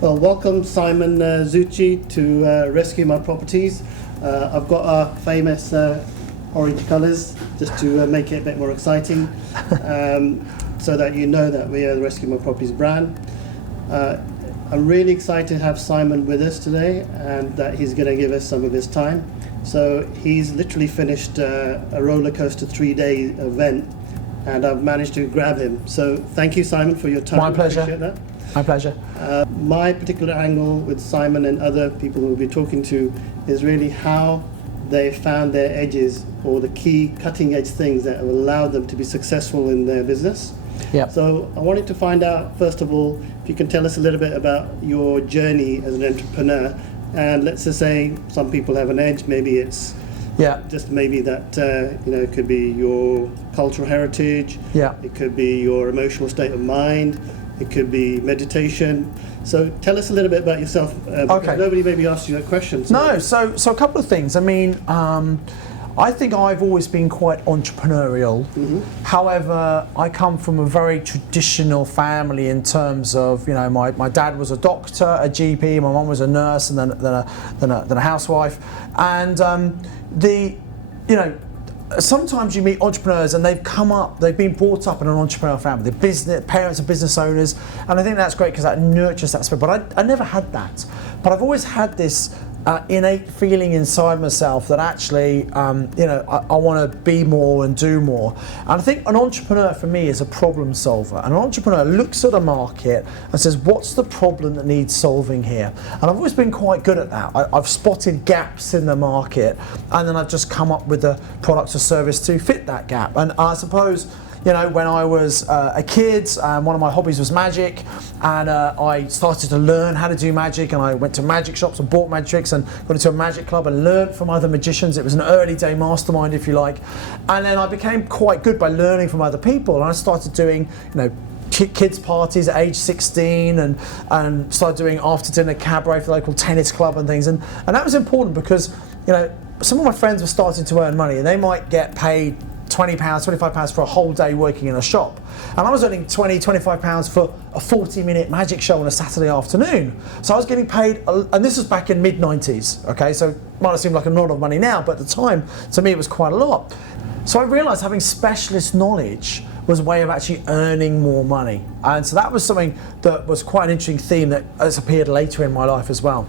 Well, welcome Simon Zucchi to Rescue My Properties. I've got our famous orange colours just to make it a bit more exciting, so that you know that we are the Rescue My Properties brand. I'm really excited to have Simon with us today and that he's going to give us some of his time. So he's literally finished a roller coaster 3-day event and I've managed to grab him. So thank you, Simon, for your time. My pleasure. I appreciate that. My pleasure. My particular angle with Simon and other people who we'll be talking to is really how they found their edges or the key cutting edge things that have allowed them to be successful in their business. Yeah. So I wanted to find out, first of all, if you can tell us a little bit about your journey as an entrepreneur. And let's just say some people have an edge, maybe it's just maybe that, it could be your cultural heritage, it could be your emotional state of mind, it could be meditation. So tell us a little bit about yourself. Okay. Nobody maybe asked you that question. No, so a couple of things. I mean, I think I've always been quite entrepreneurial. Mm-hmm. However, I come from a very traditional family in terms of, my dad was a doctor, a GP, my mum was a nurse, and then a housewife. And sometimes you meet entrepreneurs and they've been brought up in an entrepreneurial family. Their parents are business owners, and I think that's great because that nurtures that spirit. But I never had that. But I've always had this innate feeling inside myself that actually, I want to be more and do more. And I think an entrepreneur for me is a problem solver. And an entrepreneur looks at a market and says, what's the problem that needs solving here? And I've always been quite good at that. I've spotted gaps in the market and then I've just come up with a product or service to fit that gap. And I suppose, when I was a kid, one of my hobbies was magic, and I started to learn how to do magic, and I went to magic shops and bought magic tricks and got into a magic club and learned from other magicians. It was an early day mastermind, if you like, and then I became quite good by learning from other people, and I started doing, kids parties at age 16 and started doing after dinner cabaret for the local tennis club and things, and that was important because, some of my friends were starting to earn money and they might get paid £20, £25 for a whole day working in a shop. And I was earning £20, £25 for a 40-minute magic show on a Saturday afternoon. So I was getting paid, and this was back in mid-90s, okay? So it might have seemed like a lot of money now, but at the time, to me, it was quite a lot. So I realised having specialist knowledge was a way of actually earning more money. And so that was something that was quite an interesting theme that has appeared later in my life as well.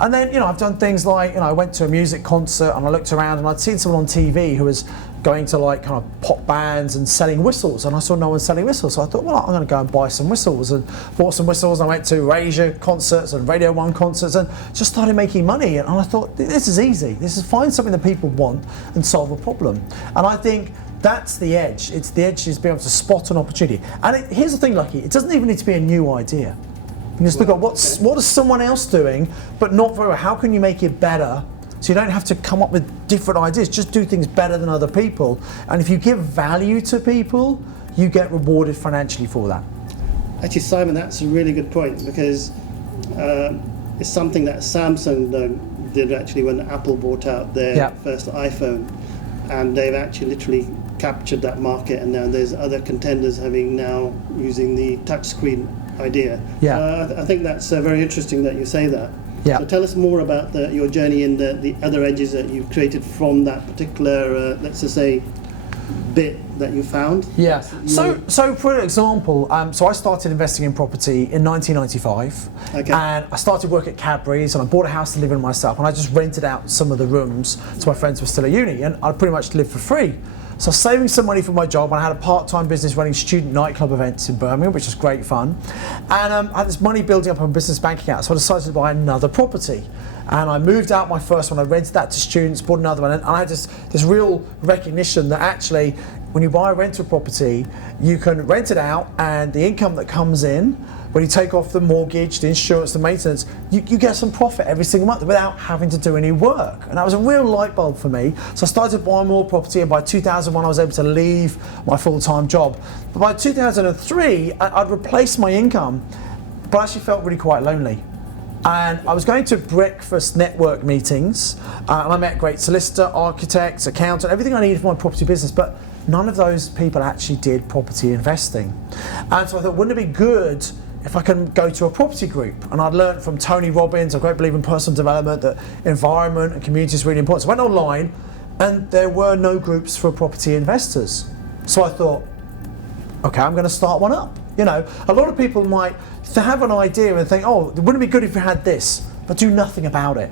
And then, I've done things like, I went to a music concert and I looked around and I'd seen someone on TV who was going to kind of pop bands and selling whistles, and I saw no one selling whistles. So I thought, well, I'm going to go and buy some whistles, and bought some whistles. I went to Erasure concerts and Radio 1 concerts and just started making money. And I thought, this is easy. This is find something that people want and solve a problem. And I think that's the edge. It's the edge is being able to spot an opportunity. And here's the thing, LAKHI, it doesn't even need to be a new idea. You just look at what is someone else doing, but not very well. How can you make it better? So you don't have to come up with different ideas, just do things better than other people. And if you give value to people, you get rewarded financially for that. Actually, Simon, that's a really good point, because it's something that Samsung did actually when Apple bought out their first iPhone, and they've actually literally captured that market, and now there's other contenders having now using the touchscreen idea. I think that's very interesting that you say that. So tell us more about your journey and the other edges that you've created from that particular, let's just say, bit that you found. So for example, so I started investing in property in 1995, and I started work at Cadbury's, and I bought a house to live in myself, and I just rented out some of the rooms to my friends who were still at uni, and I pretty much lived for free. So I was saving some money for my job, and I had a part-time business running student nightclub events in Birmingham, which was great fun. And I had this money building up on a business bank account, so I decided to buy another property. And I moved out my first one, I rented that to students, bought another one, and I had this real recognition that actually, when you buy a rental property, you can rent it out, and the income that comes in, when you take off the mortgage, the insurance, the maintenance, you get some profit every single month without having to do any work. And that was a real light bulb for me. So I started buying more property, and by 2001 I was able to leave my full-time job. But by 2003, I'd replaced my income, but I actually felt really quite lonely. And I was going to breakfast network meetings, and I met a great solicitor, architects, accountant, everything I needed for my property business, but none of those people actually did property investing. And so I thought, wouldn't it be good if I can go to a property group, and I'd learned from Tony Robbins, a great believer in personal development, that environment and community is really important. So I went online, and there were no groups for property investors. So I thought, okay, I'm going to start one up. You know, a lot of people might have an idea and think, oh, wouldn't it be good if we had this, but do nothing about it.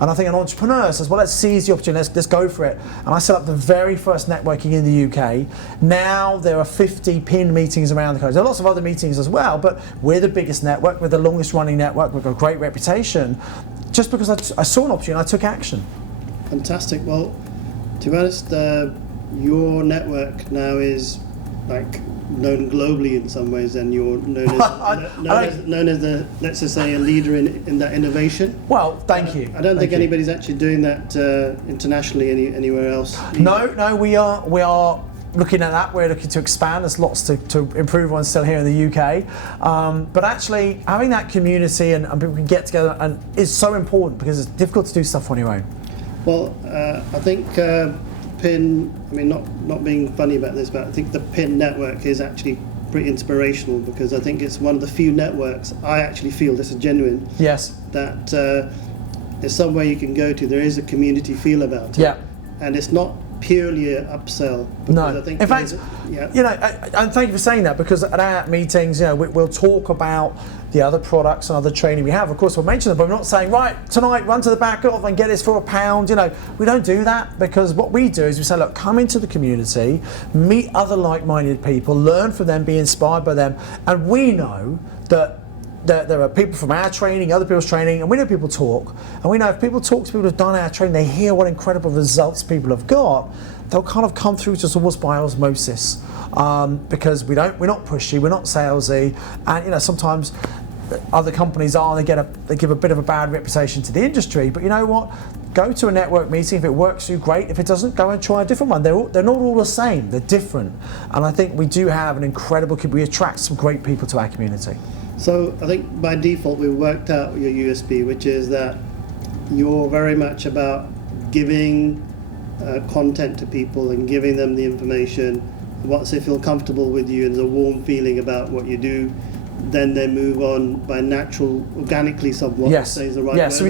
And I think an entrepreneur says, well, let's seize the opportunity, let's go for it. And I set up the very first networking in the UK. Now there are 50 PIN meetings around the country. There are lots of other meetings as well, but we're the biggest network, we're the longest running network, we've got a great reputation. Just because I saw an opportunity, I took action. Fantastic. Well, to be honest, your network now is like known globally in some ways, and you're known as the, let's just say, a leader in that innovation. Well, thank you. I don't think anybody's actually doing that internationally anywhere else. No, we are looking at that. We're looking to expand. There's lots to improve on still here in the UK. But actually, having that community and people can get together and is so important, because it's difficult to do stuff on your own. Well, I think PIN, I mean, not being funny about this, but I think the PIN network is actually pretty inspirational, because I think it's one of the few networks, I actually feel, this is genuine, yes, that there's somewhere you can go to, there is a community feel about it. Yeah. And it's not purely an upsell. No, I think in fact, yeah. you know, and thank you for saying that, because at our meetings, you know, we'll talk about the other products and other training we have. Of course, we'll mention them, but we're not saying, right, tonight, run to the back of and get this for £1. You know, we don't do that, because what we do is we say, look, come into the community, meet other like-minded people, learn from them, be inspired by them, and we know that there are people from our training, other people's training, and we know people talk. And we know if people talk to people who've done our training, they hear what incredible results people have got, they'll kind of come through to us almost by osmosis. Because we're not pushy, we're not salesy, and you know, sometimes other companies are, they give a bit of a bad reputation to the industry, but you know what? Go to a network meeting. If it works for you, great. If it doesn't, go and try a different one. They're not all the same, they're different. And I think we do have an incredible, we attract some great people to our community. So I think by default we've worked out your USP, which is that you're very much about giving content to people and giving them the information. Once they feel comfortable with you and there's a warm feeling about what you do, then they move on by natural, organically somewhat. Yes. Says the right yeah. word. So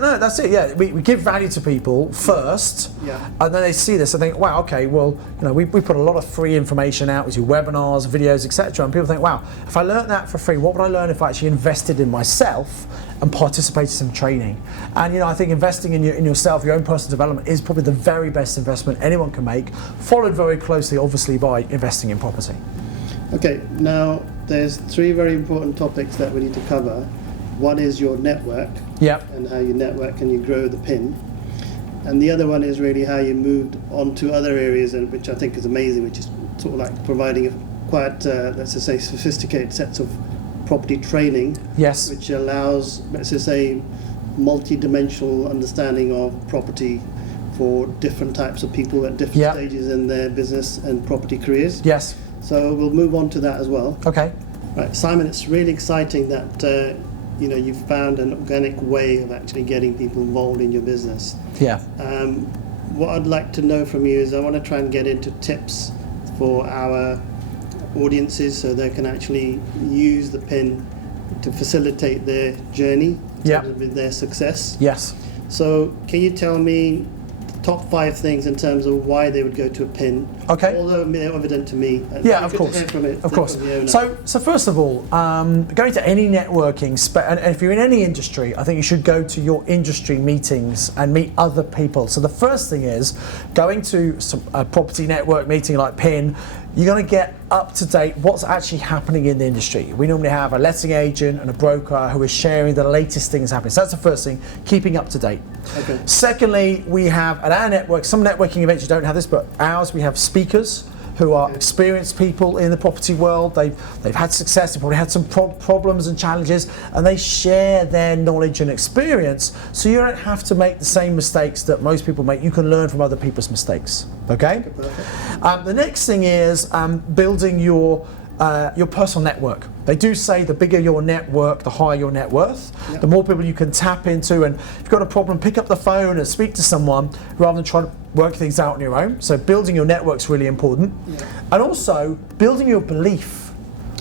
no, that's it. Yeah, we give value to people first, yeah, and then they see this and think, wow, okay, well, you know, we put a lot of free information out, we do webinars, videos, etc. And people think, wow, if I learned that for free, what would I learn if I actually invested in myself and participated in training? And you know, I think investing in yourself, your own personal development, is probably the very best investment anyone can make, followed very closely, obviously, by investing in property. Okay, now there's three very important topics that we need to cover. One is your network, yep, and how you network and you grow the PIN. And the other one is really how you moved on to other areas, and which I think is amazing, which is sort of like providing a quite, let's just say, sophisticated sets of property training, yes, which allows, let's just say, multi-dimensional understanding of property for different types of people at different yep, stages in their business and property careers. yes. So we'll move on to that as well. Okay. Right, Simon, it's really exciting that you know, you've found an organic way of actually getting people involved in your business. Yeah. What I'd like to know from you is I want to try and get into tips for our audiences so they can actually use the PIN to facilitate their journey, yep, with their success. Yes. So can you tell me the top 5 things in terms of why they would go to a PIN? Okay. Although they're evident to me. Yeah, of course. Of course. So first of all, going to any networking, and if you're in any industry, I think you should go to your industry meetings and meet other people. So the first thing is going to a property network meeting like PIN. You're going to get up to date what's actually happening in the industry. We normally have a letting agent and a broker who are sharing the latest things happening. So that's the first thing, keeping up to date. Okay. Secondly, we have at our network, some networking events you don't have this, but ours, we have speakers who are experienced people in the property world. They've had success, they've probably had some problems and challenges, and they share their knowledge and experience, so you don't have to make the same mistakes that most people make. You can learn from other people's mistakes, okay? The next thing is building your personal network. They do say the bigger your network, the higher your net worth. Yep. The more people you can tap into, and if you've got a problem, pick up the phone and speak to someone rather than trying to work things out on your own. So building your network's really important. Yep. And also building your belief.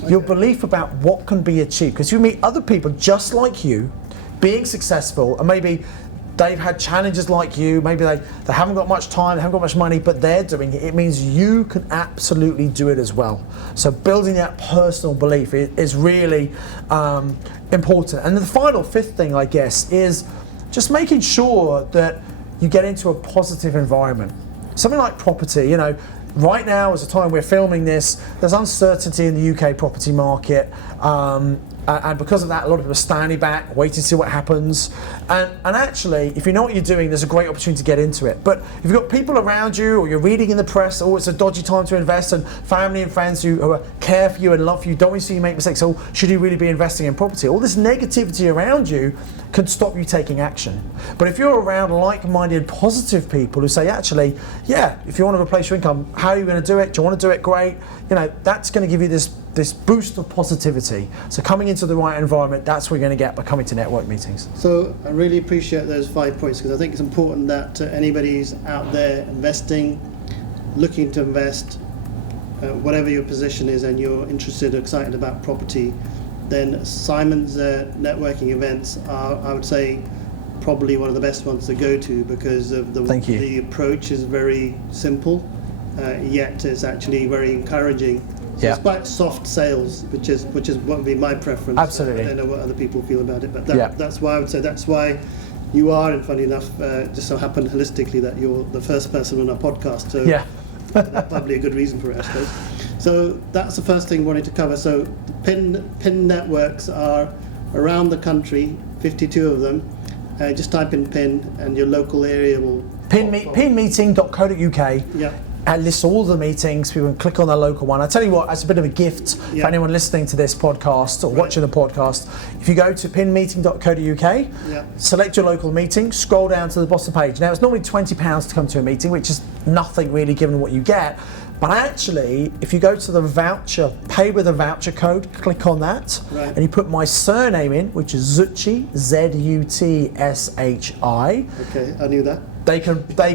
your belief about what can be achieved. Because you meet other people just like you, being successful, and maybe they've had challenges like you, maybe they haven't got much time, they haven't got much money, but they're doing it. It means you can absolutely do it as well. So building that personal belief is really important. And the final, fifth thing, I guess, is just making sure that you get into a positive environment. Something like property, you know, right now is the time we're filming this, there's uncertainty in the UK property market. And because of that, a lot of people are standing back, waiting to see what happens. And actually, if you know what you're doing, there's a great opportunity to get into it. But if you've got people around you, or you're reading in the press, oh, it's a dodgy time to invest, and family and friends who care for you and love you, don't want to see you make mistakes, oh, should you really be investing in property? All this negativity around you can stop you taking action. But if you're around like-minded, positive people who say, actually, yeah, if you want to replace your income, how are you going to do it? Do you want to do it? Great. You know, that's going to give you this boost of positivity. So coming into the right environment, that's what you're going to get by coming to network meetings. So I really appreciate those 5 points, because I think it's important that anybody who's out there investing, looking to invest, whatever your position is, and you're interested or excited about property, then Simon's networking events are, I would say, probably one of the best ones to go to, because of the approach is very simple, yet it's actually very encouraging. So it's quite soft sales, which is what would be my preference. Absolutely. I don't know what other people feel about it, but that's why I would say that's why you are, and funny enough, just so happened holistically that you're the first person on our podcast. So that's probably a good reason for it, I suppose. So that's the first thing we wanted to cover. So PIN networks are around the country, 52 of them. Just type in PIN, and your local area will. Pinmeeting.co.uk. Yeah. And lists all the meetings. People can click on their local one. I tell you what, as a bit of a gift for anyone listening to this podcast or watching the podcast, if you go to pinmeeting.co.uk, select your local meeting, scroll down to the bottom page. Now, it's normally £20 to come to a meeting, which is nothing really given what you get. But actually, if you go to the voucher, pay with a voucher code, click on that, and you put my surname in, which is Zutshi, Z-U-T-S-H-I. Okay, I knew that. They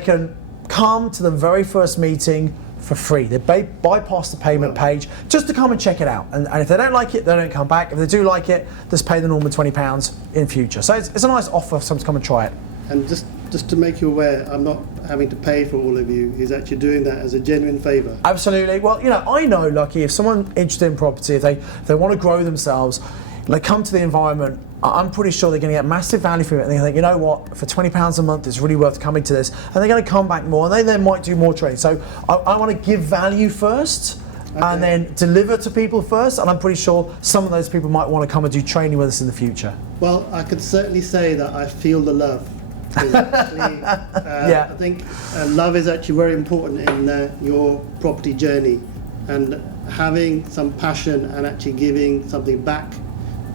can come to the very first meeting for free. They bypass the payment page just to come and check it out. And if they don't like it, they don't come back. If they do like it, just pay the normal £20 in future. So it's a nice offer for someone to come and try it. And just to make you aware, I'm not having to pay for all of you. He's actually doing that as a genuine favour. Absolutely. Well, you know, I know, Lucky, if someone interested in property, if they want to grow themselves, they come to the environment, I'm pretty sure they're going to get massive value from it, and they think, you know what, for £20 a month, it's really worth coming to this, and they're going to come back more, and they then might do more training. So I want to give value first, and then deliver to people first, and I'm pretty sure some of those people might want to come and do training with us in the future. Well, I could certainly say that I feel the love. Actually, I think love is actually very important in your property journey, and having some passion and actually giving something back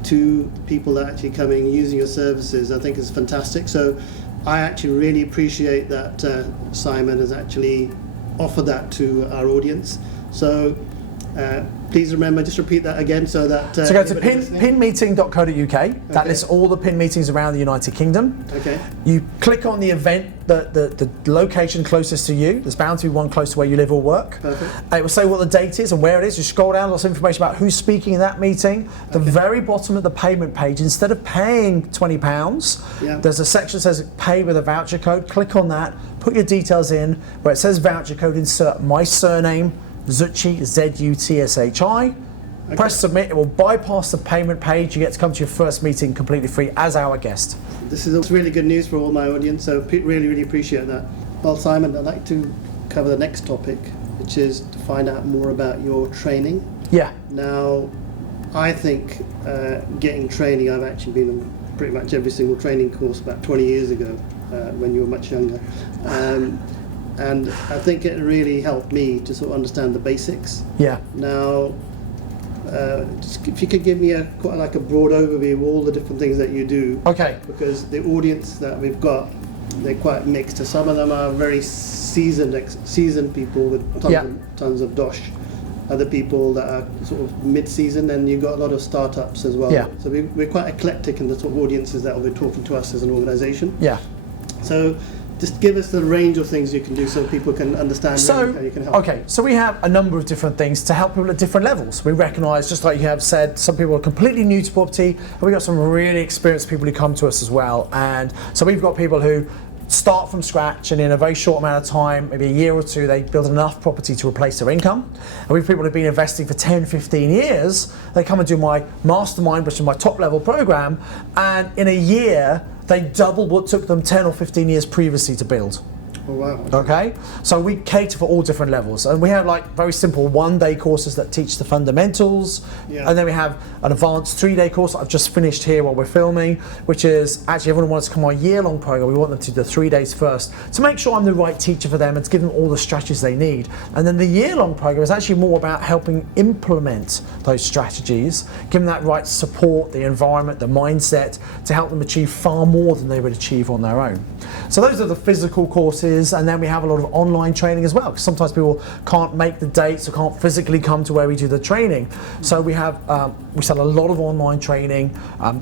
to people that are actually coming and using your services, I think is fantastic. So I actually really appreciate that Simon has actually offered that to our audience. So please remember, just repeat that again so that... so go to pinmeeting.co.uk. That lists all the PIN meetings around the United Kingdom. Okay. You click on the event, the location closest to you. There's bound to be one close to where you live or work. Perfect. It will say what the date is and where it is. You scroll down, lots of information about who's speaking in that meeting. The very bottom of the payment page, instead of paying £20, there's a section that says pay with a voucher code. Click on that, put your details in. Where it says voucher code, insert my surname, Zutshi, Z-U-T-S-H-I. Press submit, it will bypass the payment page. You get to come to your first meeting completely free as our guest. This is really good news for all my audience, so really, really appreciate that. Well, Simon, I'd like to cover the next topic, which is to find out more about your training. Yeah. Now, I think getting training, I've actually been on pretty much every single training course about 20 years ago when you were much younger. And I think it really helped me to sort of understand the basics. Yeah. Now, just if you could give me quite like a broad overview of all the different things that you do. Okay. Because the audience that we've got, they're quite mixed. Some of them are very seasoned people with tons of dosh. Other people that are sort of mid-season, and you've got a lot of startups as well. Yeah. So we're quite eclectic in the sort of audiences that will be talking to us as an organisation. Yeah. So just give us the range of things you can do so people can understand how you can help. Okay, so we have a number of different things to help people at different levels. We recognise, just like you have said, some people are completely new to property, and we've got some really experienced people who come to us as well. And so we've got people who start from scratch, and in a very short amount of time, maybe a year or two, they build enough property to replace their income. And we have people who've been investing for 10, 15 years. They come and do my mastermind, which is my top level program, and in a year, they double what took them 10 or 15 years previously to build. Oh, wow. Okay, so we cater for all different levels, and we have like very simple one-day courses that teach the fundamentals, and then we have an advanced 3-day course that I've just finished here while we're filming, which is actually everyone wants to come on a year-long program. We want them to do the 3 days first to make sure I'm the right teacher for them and to give them all the strategies they need. And then the year-long program is actually more about helping implement those strategies, give them that right support, the environment, the mindset to help them achieve far more than they would achieve on their own. So those are the physical courses. And then we have a lot of online training as well, because sometimes people can't make the dates or can't physically come to where we do the training. So we have we sell a lot of online training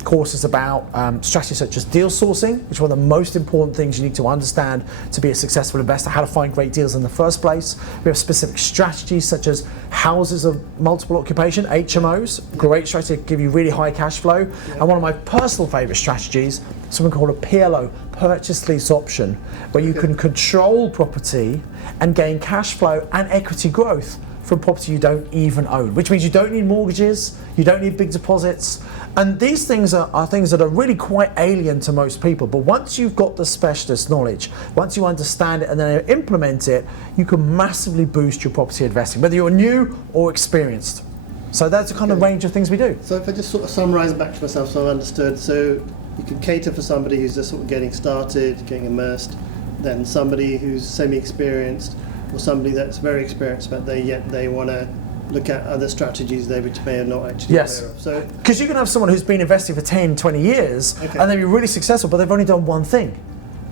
courses about strategies such as deal sourcing, which is one of the most important things you need to understand to be a successful investor, how to find great deals in the first place. We have specific strategies such as houses of multiple occupation, HMOs, great strategy to give you really high cash flow. And one of my personal favorite strategies, something called a PLO, purchase lease option, where you can control property and gain cash flow and equity growth from property you don't even own, which means you don't need mortgages, you don't need big deposits. And these things are things that are really quite alien to most people. But once you've got the specialist knowledge, once you understand it and then implement it, you can massively boost your property investing, whether you're new or experienced. So that's the kind of range of things we do. So if I just sort of summarise back to myself so I understood, so you can cater for somebody who's just sort of getting started, getting immersed, then somebody who's semi-experienced, or somebody that's very experienced but they want to look at other strategies they which may have not actually aware of. So because you can have someone who's been investing for 10, 20 years and they'll be really successful, but they've only done one thing.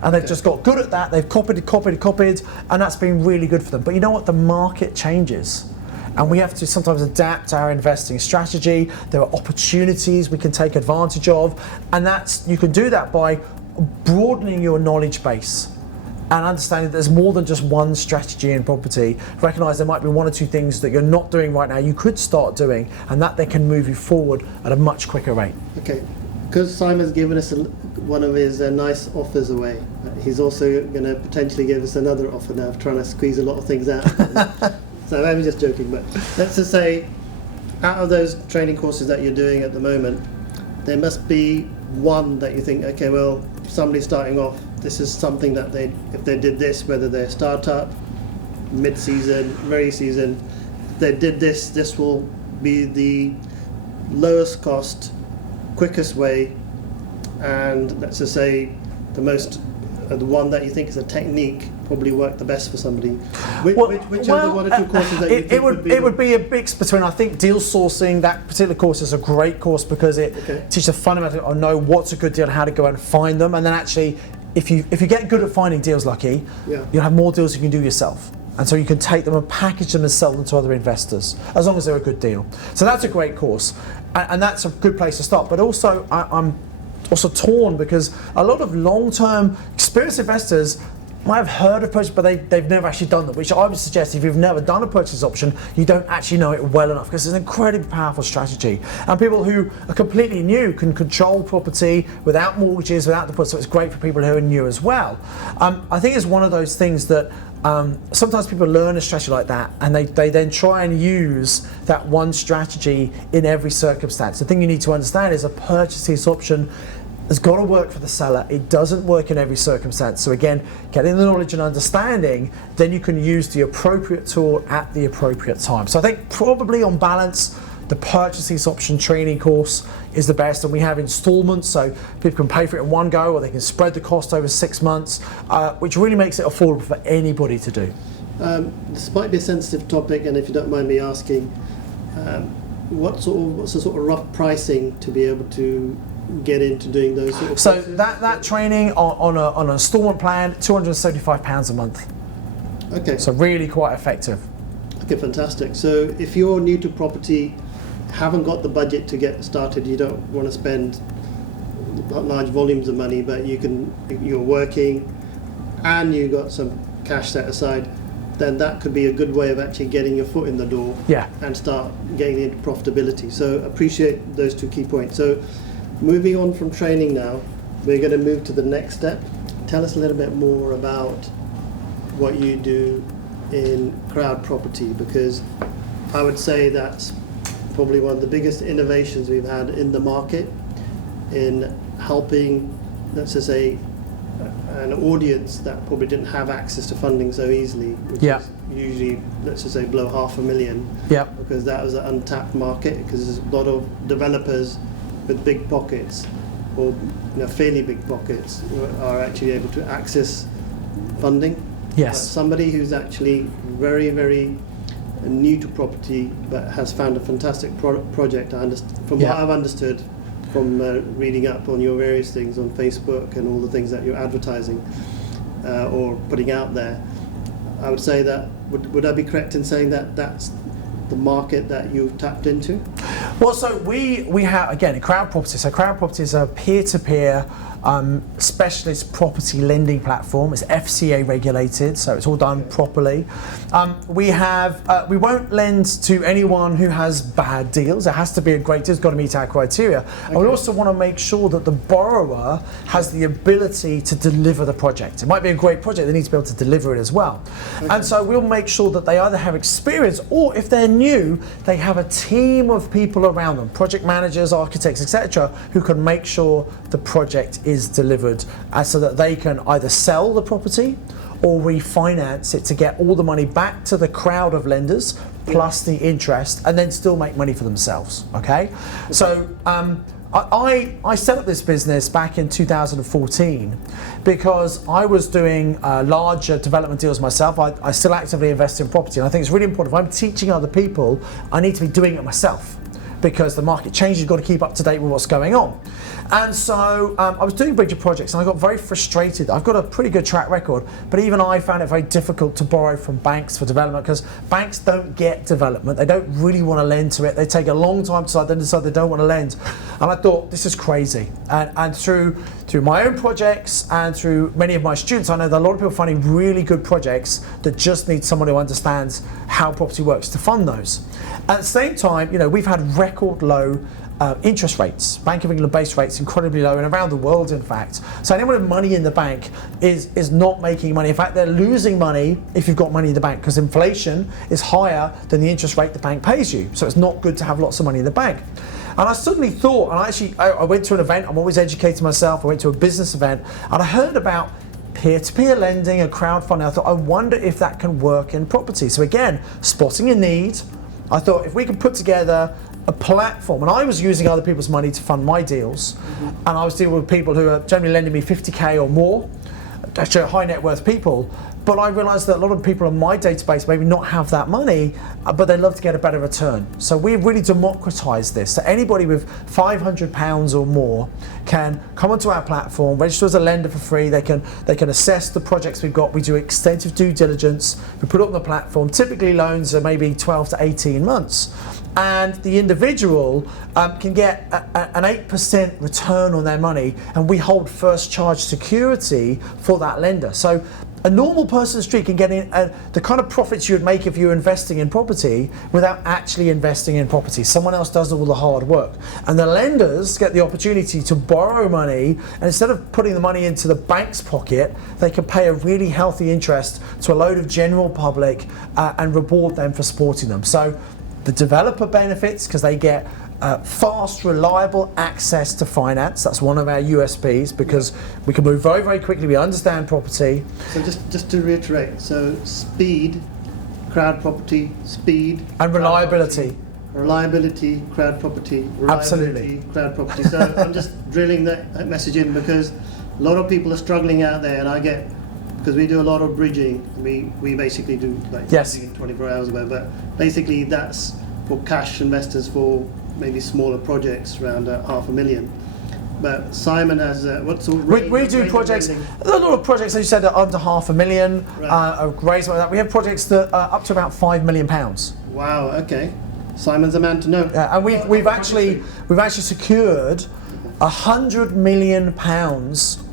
And they've just got good at that, they've copied, and that's been really good for them. But you know what, the market changes. And we have to sometimes adapt our investing strategy. There are opportunities we can take advantage of, and you can do that by broadening your knowledge base and understanding that there's more than just one strategy in property. Recognize there might be one or two things that you're not doing right now you could start doing, and that they can move you forward at a much quicker rate. Okay, because Simon's given us one of his nice offers away, he's also going to potentially give us another offer now of trying to squeeze a lot of things out. So I'm just joking, but let's just say out of those training courses that you're doing at the moment, there must be one that you think, okay, well, somebody starting off, this is something that if they did this, whether they're startup, mid-season, very season, if they did this, this will be the lowest cost, quickest way, and let's just say the one that you think is a technique probably work the best for somebody. Which are the one or two courses that you think would be? It would be a mix between, I think, deal sourcing. That particular course is a great course because it teaches the fundamental of know what's a good deal and how to go and find them. And then actually, if you get good at finding deals, LAKHI, you'll have more deals you can do yourself. And so you can take them and package them and sell them to other investors, as long as they're a good deal. So that's a great course. And that's a good place to start. But also, I'm also torn because a lot of long-term experienced investors might have heard of purchase, but they've never actually done that, which I would suggest if you've never done a purchase option, you don't actually know it well enough, because it's an incredibly powerful strategy. And people who are completely new can control property without mortgages, without deposits, so it's great for people who are new as well. I think it's one of those things that sometimes people learn a strategy like that and they then try and use that one strategy in every circumstance. The thing you need to understand is a purchase option has got to work for the seller. It doesn't work in every circumstance. So again, getting the knowledge and understanding, then you can use the appropriate tool at the appropriate time. So I think probably on balance, the purchase option training course is the best, and we have installments, so people can pay for it in one go, or they can spread the cost over 6 months, which really makes it affordable for anybody to do. This might be a sensitive topic, and if you don't mind me asking, what's the sort of rough pricing to be able to get into doing those sort of So courses? that training on an installment plan, £275 a month. Okay. So really quite effective. Okay, fantastic. So if you're new to property, haven't got the budget to get started, you don't want to spend large volumes of money, but you're working, and you got some cash set aside, then that could be a good way of actually getting your foot in the door and start getting into profitability. So appreciate those two key points. So moving on from training now, we're going to move to the next step. Tell us a little bit more about what you do in crowd property, because I would say that's probably one of the biggest innovations we've had in the market in helping, let's just say, an audience that probably didn't have access to funding so easily, which is usually, let's just say, below $500,000, because that was an untapped market, because there's a lot of developers with big pockets, or fairly big pockets, are actually able to access funding. Yes. But somebody who's actually very, very new to property but has found a fantastic project, from what I've understood from reading up on your various things on Facebook and all the things that you're advertising or putting out there, I would say that, would I be correct in saying that that's the market that you've tapped into? Well, so we have, again, crowd property. So crowd property is a peer-to-peer specialist property lending platform. It's FCA regulated, so it's all done properly. We won't lend to anyone who has bad deals. It has to be a great deal. It's got to meet our criteria. And we also want to make sure that the borrower has the ability to deliver the project. It might be a great project, they need to be able to deliver it as well. And so we'll make sure that they either have experience, or if they're new, they have a team of people around them, project managers, architects, etc., who can make sure the project is delivered, so that they can either sell the property or refinance it to get all the money back to the crowd of lenders plus the interest, and then still make money for themselves. So I set up this business back in 2014 because I was doing larger development deals myself. I still actively invest in property, and I think it's really important. If I'm teaching other people, I need to be doing it myself, because the market changes, you've got to keep up to date with what's going on. And so I was doing bigger projects and I got very frustrated. I've got a pretty good track record, but even I found it very difficult to borrow from banks for development, because banks don't get development. They don't really want to lend to it. They take a long time to decide, then decide they don't want to lend. And I thought, this is crazy. And through my own projects and through many of my students, I know that a lot of people are finding really good projects that just need someone who understands how property works to fund those. At the same time, we've had record low interest rates, Bank of England base rates incredibly low, and around the world, in fact. So anyone with money in the bank is not making money. In fact, they're losing money if you've got money in the bank, because inflation is higher than the interest rate the bank pays you. So it's not good to have lots of money in the bank. And I suddenly thought, and I went to an event, I'm always educating myself, I went to a business event, and I heard about peer-to-peer lending and crowdfunding. I thought, I wonder if that can work in property. So again, spotting a need, I thought if we could put together a platform, and I was using other people's money to fund my deals, and I was dealing with people who are generally lending me 50k or more, actually high net worth people, but I realised that a lot of people in my database maybe not have that money, but they'd love to get a better return. So we've really democratised this. So anybody with £500 or more can come onto our platform, register as a lender for free. They can assess the projects we've got. We do extensive due diligence. We put it on the platform. Typically loans are maybe 12 to 18 months. And the individual can get an 8% return on their money, and we hold first charge security for that lender. So a normal person on the street can get in the kind of profits you would make if you were investing in property without actually investing in property. Someone else does all the hard work. And the lenders get the opportunity to borrow money, and instead of putting the money into the bank's pocket, they can pay a really healthy interest to a load of general public and reward them for supporting them. So the developer benefits because they get fast, reliable access to finance. That's one of our USPs, because we can move very, very quickly. We understand property. So just to reiterate, so speed, crowd property, speed, and reliability. Reliability, crowd property, Absolutely. Crowd property. So I'm just drilling that message in, because a lot of people are struggling out there, and I get, because we do a lot of bridging. We basically do like bridging in 24 hours or whatever, but basically that's for cash investors for maybe smaller projects around $500,000. But Simon has what sort of range? We do projects. There are a lot of projects, as you said, that are under $500,000. Raised like that. We have projects that are up to about £5 million. Wow. Okay. Simon's a man to know. And we've actually secured £100 million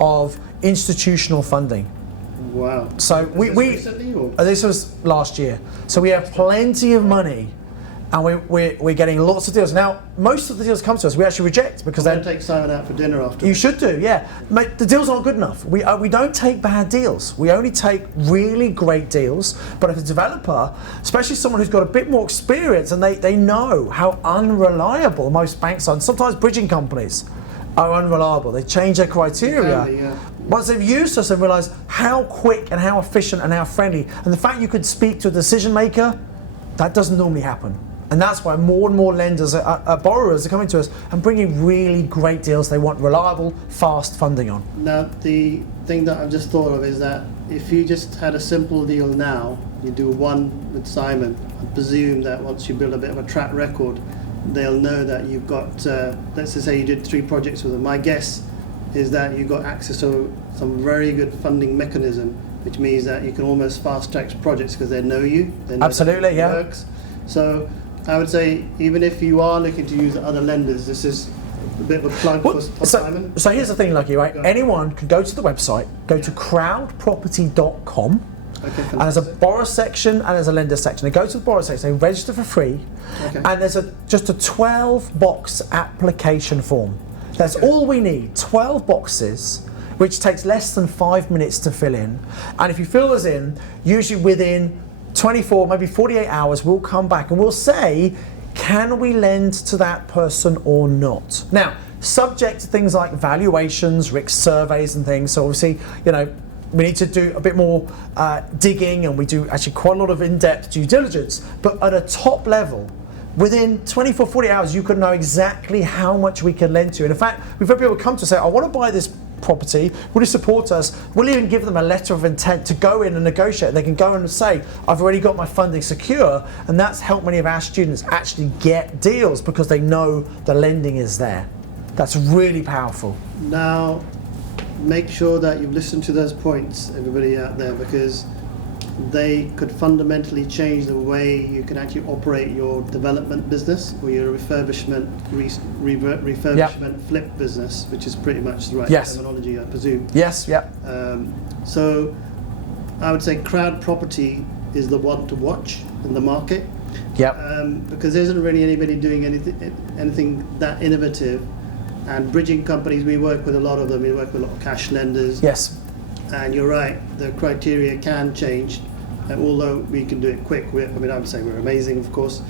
of institutional funding. Wow. So Recently, or? this was last year. So we have plenty of money, and we're getting lots of deals. Now, most of the deals come to us, we actually reject because I'm going to take Simon out for dinner after. You should do, yeah. Mate, the deals aren't good enough. We don't take bad deals. We only take really great deals. But if a developer, especially someone who's got a bit more experience, and they know how unreliable most banks are, and sometimes bridging companies are unreliable. They change their criteria. Exactly, yeah. Once they've used us and realised how quick and how efficient and how friendly, and the fact you could speak to a decision maker, that doesn't normally happen. And that's why more and more lenders, borrowers are coming to us and bringing really great deals they want reliable, fast funding on. Now, the thing that I've just thought of is that if you just had a simple deal now, you do one with Simon, I presume that once you build a bit of a track record, they'll know that you've got, let's just say you did 3 projects with them. My guess is that you've got access to some very good funding mechanism, which means that you can almost fast track projects because they know you. They know Absolutely, yeah. Works. So I would say, even if you are looking to use other lenders, this is a bit of a plug for Simon. So here's the thing, Lucky, right? Anyone can go to the website, go to crowdproperty.com, and there's a borrower section and there's a lender section. They go to the borrower section, they register for free, and there's just a 12-box application form. That's all we need, 12 boxes, which takes less than 5 minutes to fill in. And if you fill those in, usually within 24, maybe 48 hours, we'll come back and we'll say, can we lend to that person or not? Now, subject to things like valuations, risk surveys and things. So obviously, we need to do a bit more digging, and we do actually quite a lot of in-depth due diligence. But at a top level, within 24, 40 hours, you could know exactly how much we can lend to. And in fact, we've had people come to say, I want to buy this property, will you support us? We'll even give them a letter of intent to go in and negotiate. They can go in and say, I've already got my funding secure, and that's helped many of our students actually get deals because they know the lending is there. That's really powerful. Now, make sure that you've listened to those points, everybody out there, because they could fundamentally change the way you can actually operate your development business or your refurbishment, flip business, which is pretty much the right terminology, I presume. Yes, yeah. So I would say crowd property is the one to watch in the market. Because there isn't really anybody doing anything that innovative. And bridging companies, we work with a lot of them. We work with a lot of cash lenders. Yes. And you're right, the criteria can change, although we can do it quick. I would say we're amazing, of course,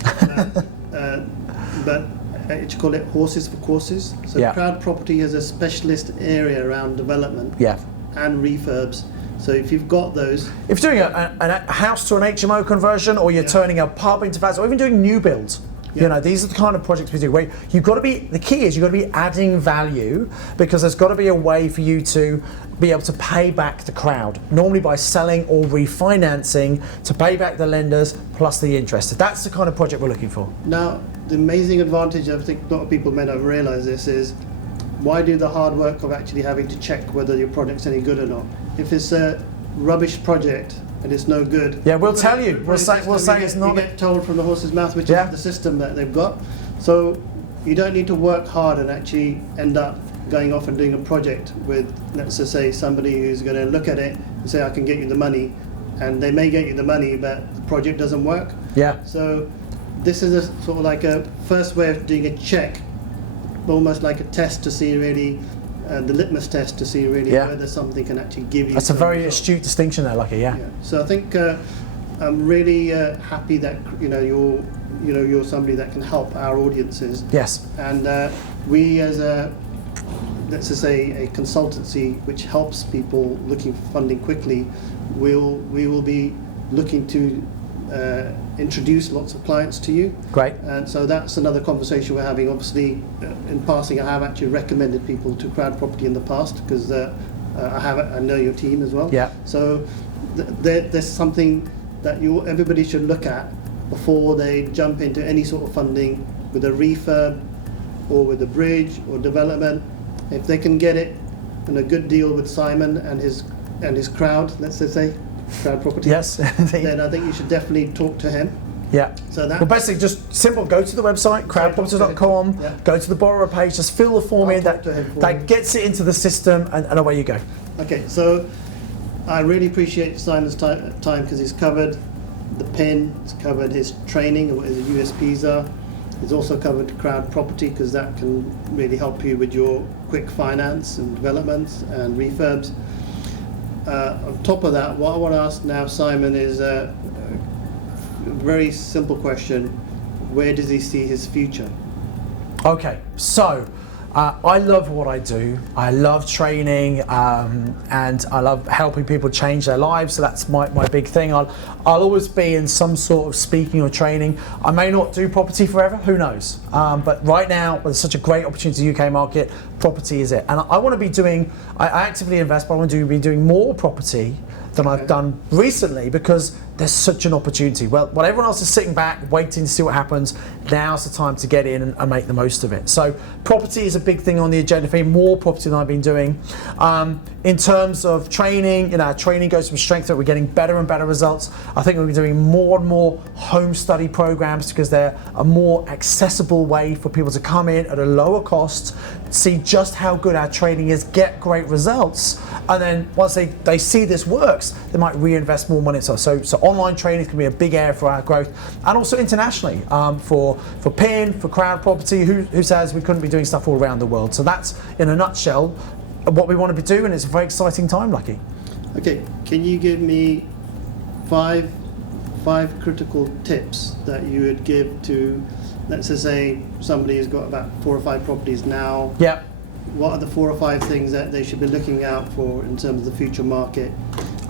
but you call it horses for courses. So crowd property is a specialist area around development and refurbs. So if you've got those... If you're doing a house to an HMO conversion, or you're turning a pub into flats, or even doing new builds, these are the kind of projects we do. Where the key is you've got to be adding value, because there's got to be a way for you to be able to pay back the crowd, normally by selling or refinancing to pay back the lenders plus the interest. That's the kind of project we're looking for. Now, the amazing advantage, I think a lot of people may not realise this, is why do the hard work of actually having to check whether your project's any good or not? If it's a rubbish project and it's no good, we'll tell you. We'll say it's not. You get told from the horse's mouth, which is the system that they've got. So you don't need to work hard and actually end up going off and doing a project with, let's just say, somebody who's going to look at it and say, I can get you the money, and they may get you the money, but the project doesn't work. So this is a sort of like a first way of doing a check, almost like a test to see really. The litmus test to see really whether something can actually give you. That's a very astute distinction there, Lucky. So I think I'm really happy that you're somebody that can help our audiences. Yes. And we, as let's just say a consultancy which helps people looking for funding quickly, we will be looking to introduce lots of clients to you. Great. And so that's another conversation we're having. Obviously, in passing, I have actually recommended people to crowd property in the past, because I know your team as well. So there's something that everybody should look at before they jump into any sort of funding with a refurb or with a bridge or development. If they can get it in a good deal with Simon and his crowd, let's just say, crowd property. Yes. Then I think you should definitely talk to him. So that. Well, basically, just simple. Go to the website, crowdproperty.com. Go to the borrower page. Just fill the form in. That gets it into the system, and away you go. Okay. So I really appreciate Simon's time because he's covered the PIN, he's covered his training and what his USPs are. He's also covered crowd property because that can really help you with your quick finance and developments and refurbs. On top of that, what I want to ask now Simon is a very simple question. Where does he see his future? Okay, so I love what I do. I love training and I love helping people change their lives. So that's my big thing. I'll always be in some sort of speaking or training. I may not do property forever, who knows? But right now, there's such a great opportunity in the UK market, property is it. And I want to be doing, I actively invest, but I want to be doing more property than I've done recently because there's such an opportunity. Well, while everyone else is sitting back, waiting to see what happens, now's the time to get in and make the most of it. So property is a big thing on the agenda for me, more property than I've been doing. In terms of training, our training goes from strength to, we're getting better and better results. I think we'll be doing more and more home study programs because they're a more accessible way for people to come in at a lower cost, see just how good our training is, get great results, and then once they see this works, they might reinvest more money. So online training can be a big area for our growth, and also internationally for PIN, for crowd property. Who says we couldn't be doing stuff all around the world? So that's in a nutshell what we want to be doing. It's a very exciting time, Lucky. Okay, can you give me five critical tips that you would give to, let's just say somebody who's got about 4 or 5 properties now? Yeah. What are the 4 or 5 things that they should be looking out for in terms of the future market?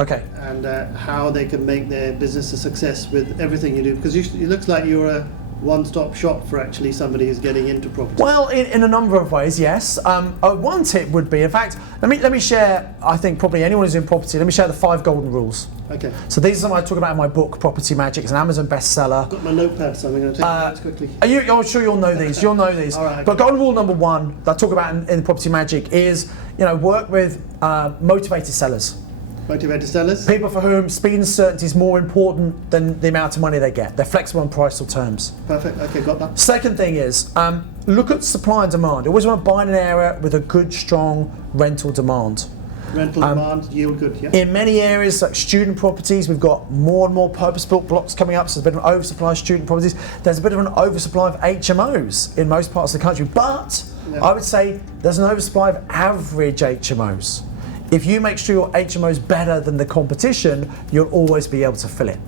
Okay. And how they can make their business a success with everything you do? Because it looks like you're a one-stop shop for actually somebody who's getting into property. Well, in a number of ways, yes. One tip would be, in fact, let me share, I think probably anyone who's in property, let me share the 5 golden rules. Okay. So these are something I talk about in my book, Property Magic. It's an Amazon bestseller. I've got my notepad, so I'm going to take notes quickly. I'm sure you'll know these. You'll know these. All right, but golden rule number 1 that I talk about in Property Magic is, work with motivated sellers. Motivated sellers? People for whom speed and certainty is more important than the amount of money they get. They're flexible on price or terms. Perfect. Okay, got that. Second thing is, look at supply and demand. You always want to buy in an area with a good, strong rental demand. Rental demand, yield good, yeah. In many areas, like student properties, we've got more and more purpose-built blocks coming up, so there's a bit of an oversupply of student properties. There's a bit of an oversupply of HMOs in most parts of the country, but I would say there's an oversupply of average HMOs. If you make sure your HMO is better than the competition, you'll always be able to fill it.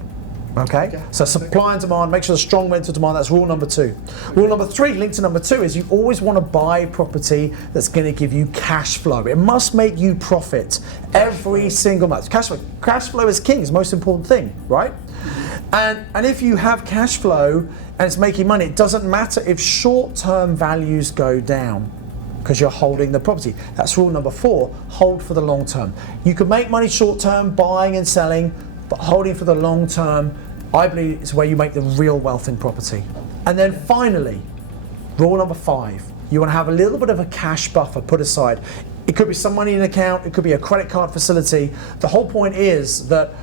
Okay? So supply and demand, make sure there's strong rental demand, that's rule number 2. Rule number 3, linked to number 2, is you always want to buy property that's going to give you cash flow. It must make you profit every single month. Cash flow is king, it's the most important thing, right? And if you have cash flow and it's making money, it doesn't matter if short-term values go down, because you're holding the property. That's rule number 4, hold for the long term. You can make money short term, buying and selling, but holding for the long term, I believe, is where you make the real wealth in property. And then finally, rule number 5, you want to have a little bit of a cash buffer put aside. It could be some money in an account, it could be a credit card facility. The whole point is that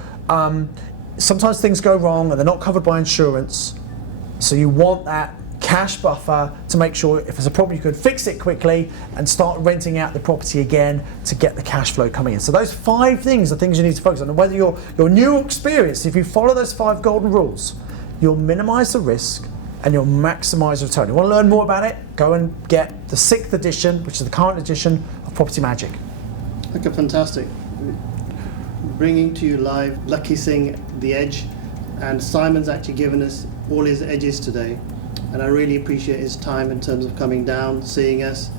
sometimes things go wrong and they're not covered by insurance, so you want that cash buffer to make sure if there's a problem you could fix it quickly and start renting out the property again to get the cash flow coming in. So those 5 things are things you need to focus on. And whether you're new or experienced, if you follow those 5 golden rules, you'll minimize the risk and you'll maximize return. You want to learn more about it? Go and get the 6th edition, which is the current edition of Property Magic. Okay, fantastic. Bringing to you live Lucky Singh, The Edge, and Simon's actually given us all his edges today. And I really appreciate his time in terms of coming down, seeing us,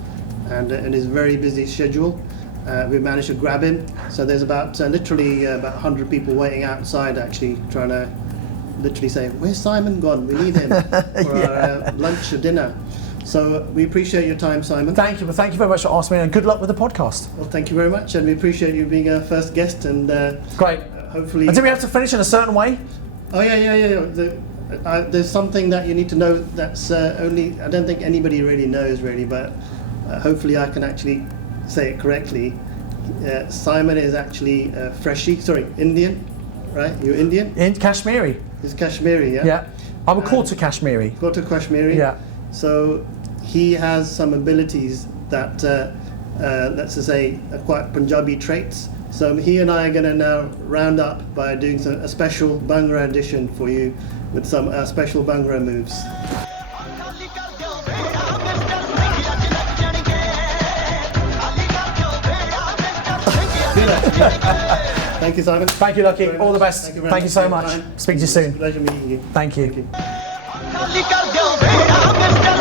and his very busy schedule. We managed to grab him. So there's literally about 100 people waiting outside, actually trying to literally say, "Where's Simon gone? We need him for our lunch or dinner." So we appreciate your time, Simon. Thank you. Well, thank you very much for asking me, and good luck with the podcast. Well, thank you very much, and we appreciate you being our first guest. And great. Hopefully. And do we have to finish in a certain way? Oh yeah. There's something that you need to know that's only, I don't think anybody really knows but hopefully I can actually say it correctly. Simon is actually Indian, right? You're Indian? In Kashmiri. He's Kashmiri, yeah? Yeah. I'm a quarter Kashmiri. Quarter Kashmiri? Yeah. So he has some abilities that, let's just say, are quite Punjabi traits, So he and I are going to now round up by doing a special Bhangra edition for you with some special Bhangra moves. Thank you, Simon. Thank you, Lucky. All the best. Thank you so much. Speak to you soon. Pleasure meeting you. Thank you. Thank you.